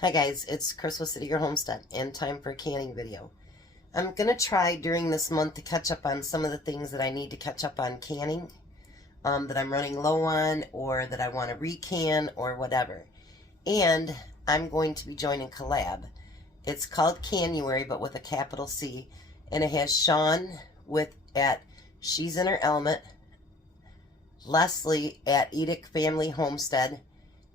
Hi guys, it's Chris with City Your Homestead and time for a canning video. I'm going to try during this month to catch up on some of the things that I need to catch up on canning, that I'm running low on or that I want to recan or whatever. And I'm going to be joining collab. It's called Canuary but with a capital C, and it has Sean at She's in Her Element, Leslie at Edic Family Homestead,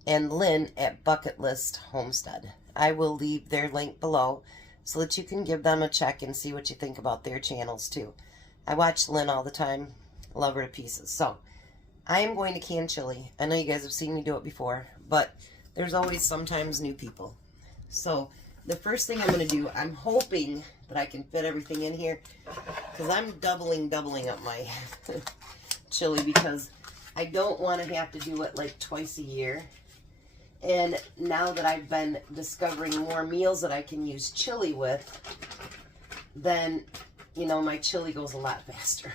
and Lynn at Bucket List Homestead. I will leave their link below so that you can give them a check and see what you think about their channels too. I watch Lynn all the time. Love her to pieces. So, I am going to can chili. I know you guys have seen me do it before, but there's always sometimes new people. So, the first thing I'm going to do, I'm hoping that I can fit everything in here because I'm doubling up my chili because I don't want to have to do it like twice a year. And now that I've been discovering more meals that I can use chili with, then, you know, my chili goes a lot faster.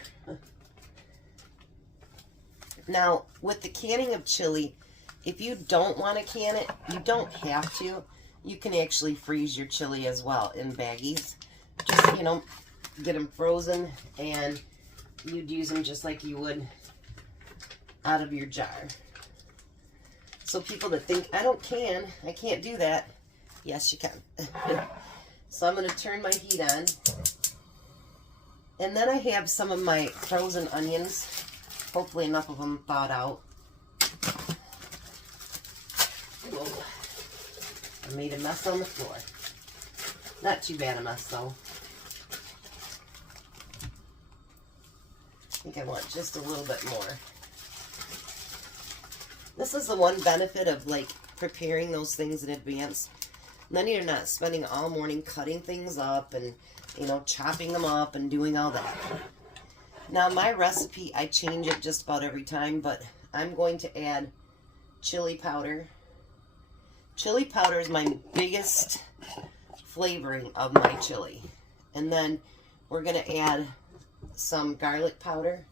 Now, with the canning of chili, if you don't want to can it, you don't have to. You can actually freeze your chili as well in baggies. Just, you know, get them frozen and you'd use them just like you would out of your jar. So people that think, I can't do that. Yes, you can. So I'm going to turn my heat on. And then I have some of my frozen onions. Hopefully enough of them thawed out. Whoa. I made a mess on the floor. Not too bad a mess though. I think I want just a little bit more. This is the one benefit of like preparing those things in advance. Then you're not spending all morning cutting things up and, you know, chopping them up and doing all that. Now my recipe, I change it just about every time, but I'm going to add chili powder. Chili powder is my biggest flavoring of my chili. And then we're going to add some garlic powder.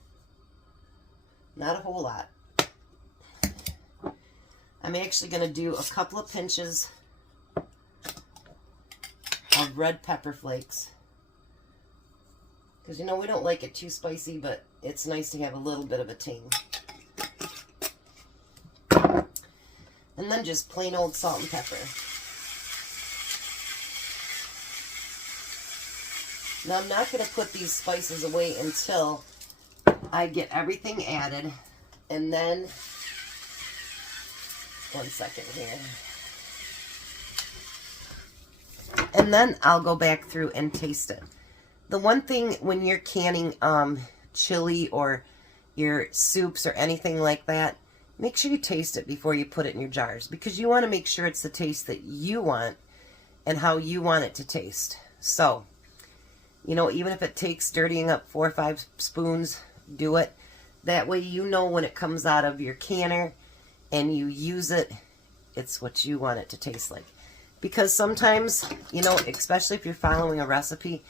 Not a whole lot. I'm actually going to do a couple of pinches of red pepper flakes. Because, you know, we don't like it too spicy, but it's nice to have a little bit of a ting. And then just plain old salt and pepper. Now, I'm not going to put these spices away until I get everything added. And then, one second here. And then I'll go back through and taste it. The one thing when you're canning chili or your soups or anything like that, make sure you taste it before you put it in your jars, because you want to make sure it's the taste that you want and how you want it to taste. So, you know, even if it takes dirtying up 4 or 5 spoons, do it. That way you know when it comes out of your canner and you use it, it's what you want it to taste like. Because sometimes, you know, especially if you're following a recipe,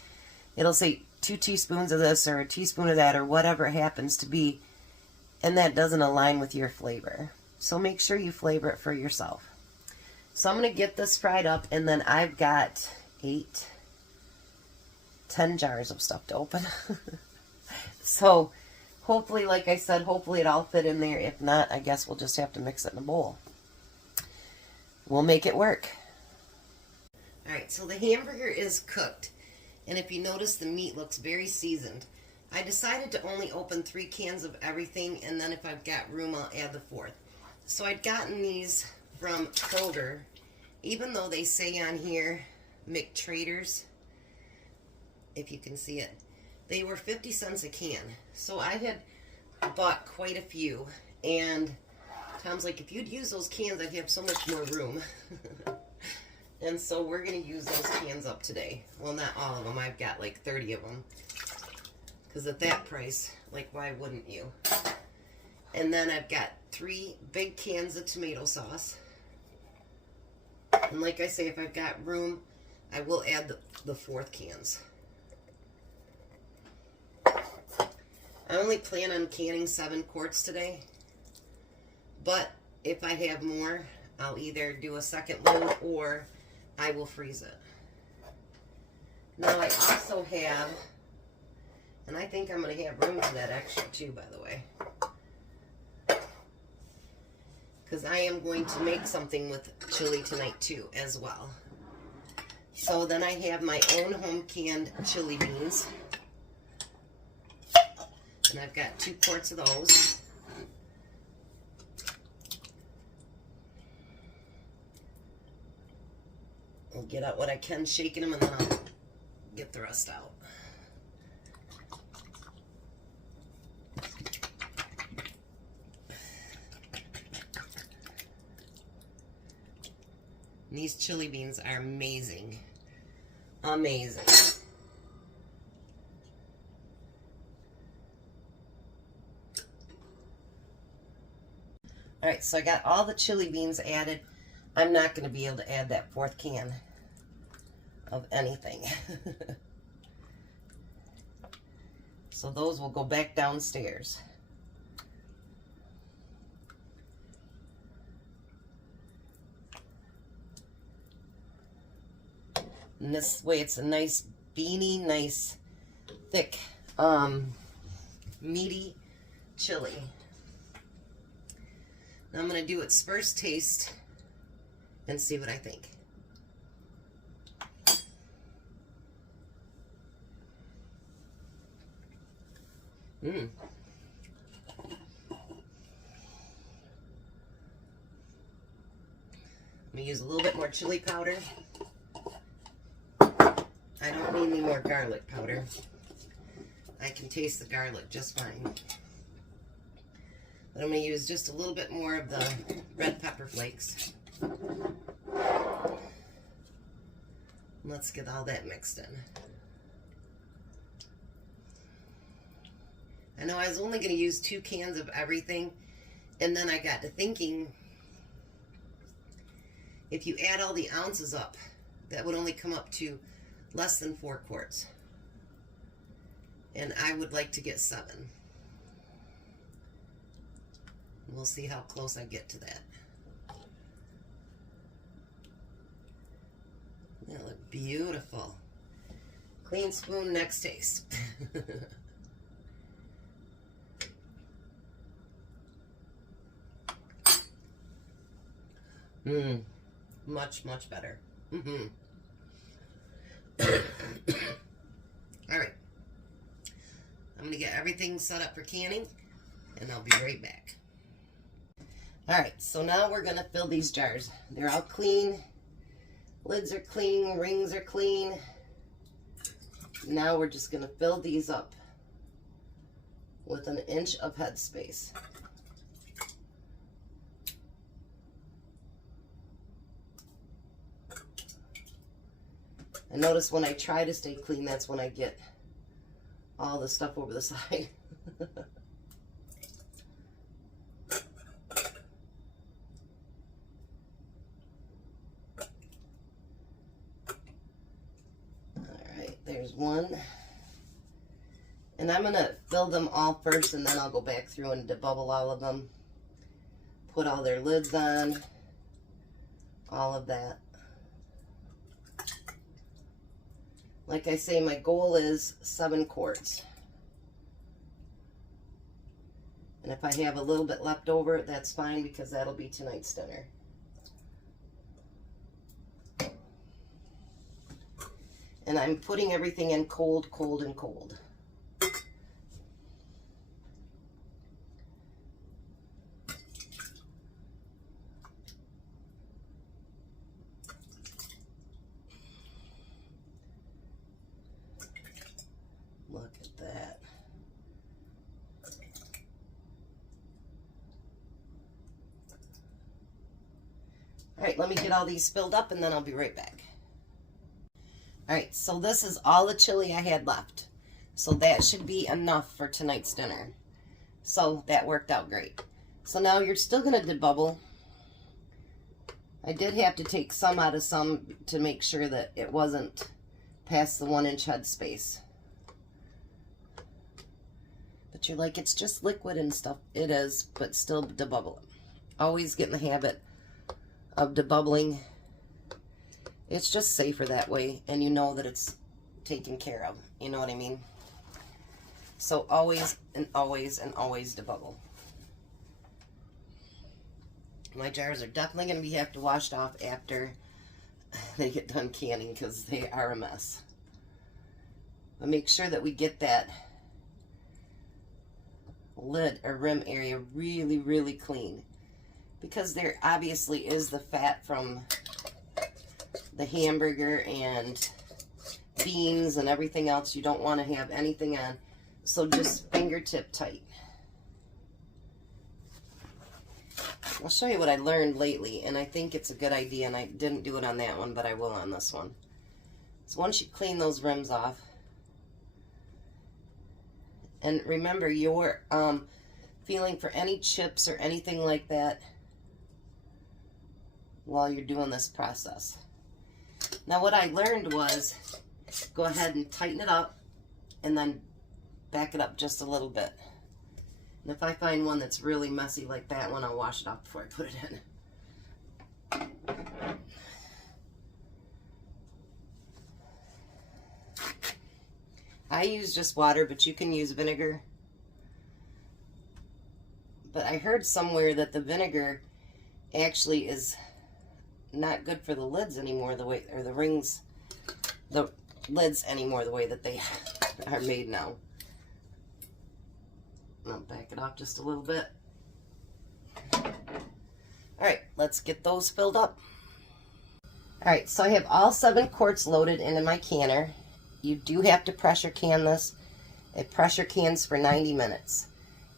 it'll say 2 teaspoons of this or a teaspoon of that or whatever it happens to be, and that doesn't align with your flavor. So make sure you flavor it for yourself. So I'm going to get this fried up, and then I've got 8, 10 jars of stuff to open. So hopefully, like I said, hopefully it all fit in there. If not, I guess we'll just have to mix it in a bowl. We'll make it work. Alright, so the hamburger is cooked. And if you notice, the meat looks very seasoned. I decided to only open 3 cans of everything, and then if I've got room, I'll add the 4th. So I'd gotten these from Kroger, even though they say on here, McTraders, if you can see it. They were 50 cents a can. So I had bought quite a few, and Tom's like, if you'd use those cans, I'd have so much more room. And so we're going to use those cans up today. Well, not all of them. I've got like 30 of them. Because at that price, like, why wouldn't you? And then I've got 3 big cans of tomato sauce. And like I say, if I've got room, I will add the 4th cans. I only plan on canning 7 quarts today. But if I have more, I'll either do a second load or I will freeze it. Now I also have, and I think I'm going to have room for that extra too, by the way, because I am going to make something with chili tonight too as well. So then I have my own home canned chili beans, and I've got 2 quarts of those. I'll get out what I can shaking them, and then I'll get the rest out. And these chili beans are amazing. Amazing. Alright, so I got all the chili beans added. I'm not going to be able to add that 4th can of anything. So those will go back downstairs. And this way it's a nice beany, nice thick, meaty chili. Now I'm going to do its first taste and see what I think. I'm going to use a little bit more chili powder. I don't need any more garlic powder. I can taste the garlic just fine. But I'm going to use just a little bit more of the red pepper flakes. Let's get all that mixed in. I know I was only going to use 2 cans of everything, and then I got to thinking, if you add all the ounces up, that would only come up to less than 4 quarts. And I would like to get 7. We'll see how close I get to that. They look beautiful. Clean spoon, next taste. Much, much better. Alright. I'm going to get everything set up for canning, and I'll be right back. Alright, so now we're going to fill these jars. They're all clean. Lids are clean. Rings are clean. Now we're just going to fill these up with 1 inch of headspace. And notice when I try to stay clean, that's when I get all the stuff over the side. Alright, there's 1. And I'm going to fill them all first, and then I'll go back through and debubble all of them. Put all their lids on. All of that. Like I say, my goal is 7 quarts. And if I have a little bit left over, that's fine, because that'll be tonight's dinner. And I'm putting everything in cold, cold, and cold. Look at that. All right, let me get all these filled up, and then I'll be right back. All right, so this is all the chili I had left. So that should be enough for tonight's dinner. So that worked out great. So now you're still going to debubble. I did have to take some out of some to make sure that it wasn't past the 1 inch head space. But you're like, it's just liquid and stuff. It is, but still debubble it. Always get in the habit of debubbling It's just safer that way, and you know that it's taken care of. You know what I mean? So always and always and always debubble. My jars are definitely going to have to washed off after they get done canning because they are a mess. But make sure that we get that lid or rim area really, really clean, because there obviously is the fat from the hamburger and beans and everything else. You don't want to have anything on, so just fingertip tight. I'll show you what I learned lately, and I think it's a good idea, and I didn't do it on that one, but I will on this one. So once you clean those rims off, and remember, you're feeling for any chips or anything like that while you're doing this process. Now what I learned was go ahead and tighten it up and then back it up just a little bit. And if I find one that's really messy like that one, I'll wash it off before I put it in. I use just water, but you can use vinegar. But I heard somewhere that the vinegar actually is not good for the lids anymore, the way, or the rings, the lids anymore, the way that they are made now. I'll back it off just a little bit. Alright, let's get those filled up. Alright, so I have all 7 quarts loaded into my canner. You do have to pressure can this. It pressure cans for 90 minutes.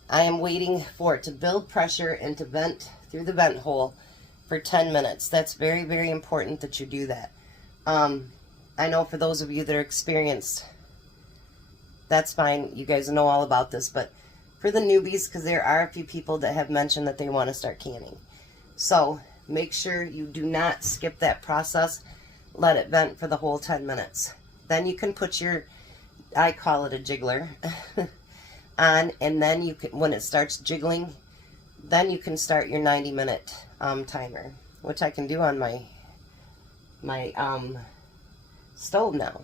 I am waiting for it to build pressure and to vent through the vent hole for 10 minutes. That's very, very important that you do that. I know for those of you that are experienced, that's fine. You guys know all about this, but for the newbies, because there are a few people that have mentioned that they want to start canning. So make sure you do not skip that process. Let it vent for the whole 10 minutes. Then you can put your, I call it a jiggler, on, and then you can, when it starts jiggling, then you can start your 90-minute timer, which I can do on my stove now.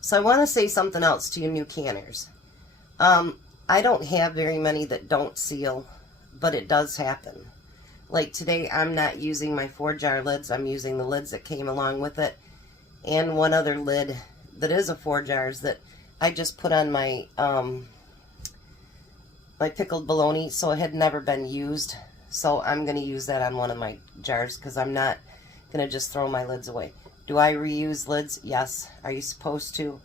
So I want to say something else to you new canners. I don't have very many that don't seal, but it does happen. Like today, I'm not using my 4-jar lids. I'm using the lids that came along with it, and one other lid that is a 4 jars that I just put on my my pickled bologna, so it had never been used. So I'm going to use that on one of my jars because I'm not going to just throw my lids away. Do I reuse lids? Yes. Are you supposed to?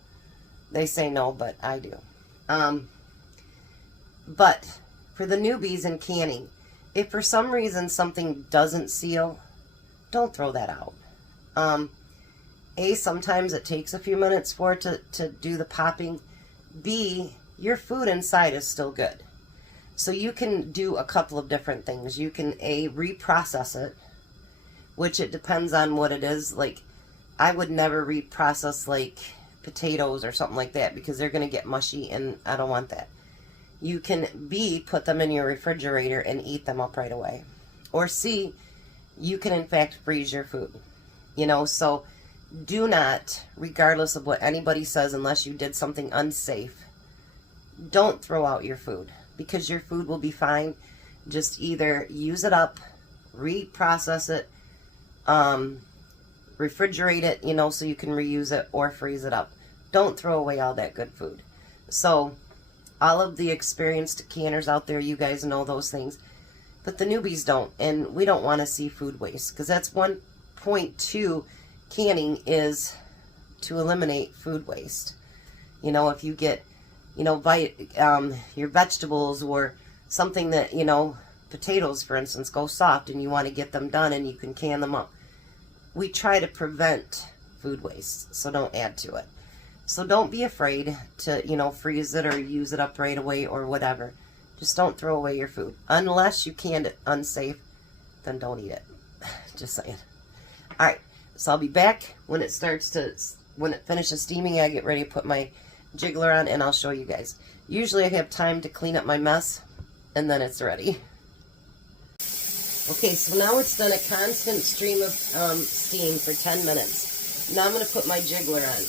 They say no, but I do. But for the newbies in canning, if for some reason something doesn't seal, don't throw that out. A, sometimes it takes a few minutes for it to do the popping. B, your food inside is still good. So you can do a couple of different things. You can A, reprocess it, which it depends on what it is. Like, I would never reprocess like potatoes or something like that because they're going to get mushy and I don't want that. You can B, put them in your refrigerator and eat them up right away. Or C, you can in fact freeze your food. You know, so do not, regardless of what anybody says, unless you did something unsafe, don't throw out your food because your food will be fine. Just either use it up, reprocess it, refrigerate it, you know, so you can reuse it, or freeze it up. Don't throw away all that good food. So all of the experienced canners out there, you guys know those things, but the newbies don't, and we don't want to see food waste, because that's one point to canning, is to eliminate food waste. You know, if you get, you know, your vegetables or something that, you know, potatoes, for instance, go soft and you want to get them done and you can can them up. We try to prevent food waste, so don't add to it. So don't be afraid to, you know, freeze it or use it up right away or whatever. Just don't throw away your food. Unless you canned it unsafe, then don't eat it. Just saying. Alright, so I'll be back when it starts to, when it finishes steaming. I get ready to put my jiggler on and I'll show you guys. Usually I have time to clean up my mess and then it's ready. Okay, so now it's done a constant stream of steam for 10 minutes. Now I'm going to put my jiggler on.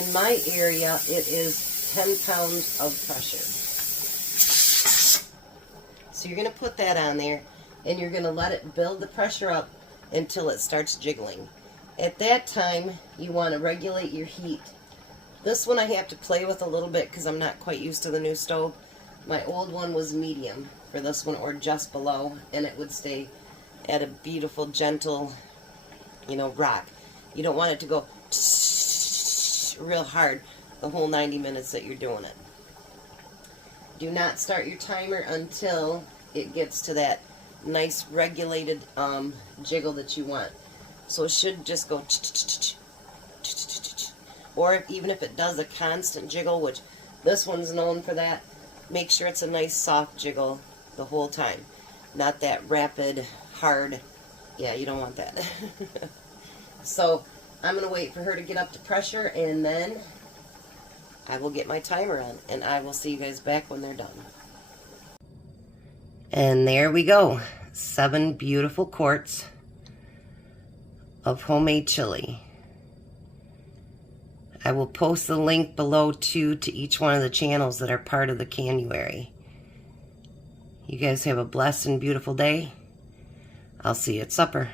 In my area, it is 10 pounds of pressure. So you're going to put that on there, and you're going to let it build the pressure up until it starts jiggling. At that time, you want to regulate your heat. This one I have to play with a little bit because I'm not quite used to the new stove. My old one was medium for this one, or just below, and it would stay at a beautiful, gentle, rock. You don't want it to go real hard the whole 90 minutes that you're doing it. Do not start your timer until it gets to that nice regulated jiggle that you want. So it should just go, or even if it does a constant jiggle, which this one's known for that, make sure it's a nice soft jiggle the whole time. Not that rapid, hard. Yeah, you don't want that. So I'm going to wait for her to get up to pressure, and then I will get my timer on, and I will see you guys back when they're done. And there we go. 7 beautiful quarts of homemade chili. I will post the link below too to each one of the channels that are part of the Canuary. You guys have a blessed and beautiful day. I'll see you at supper.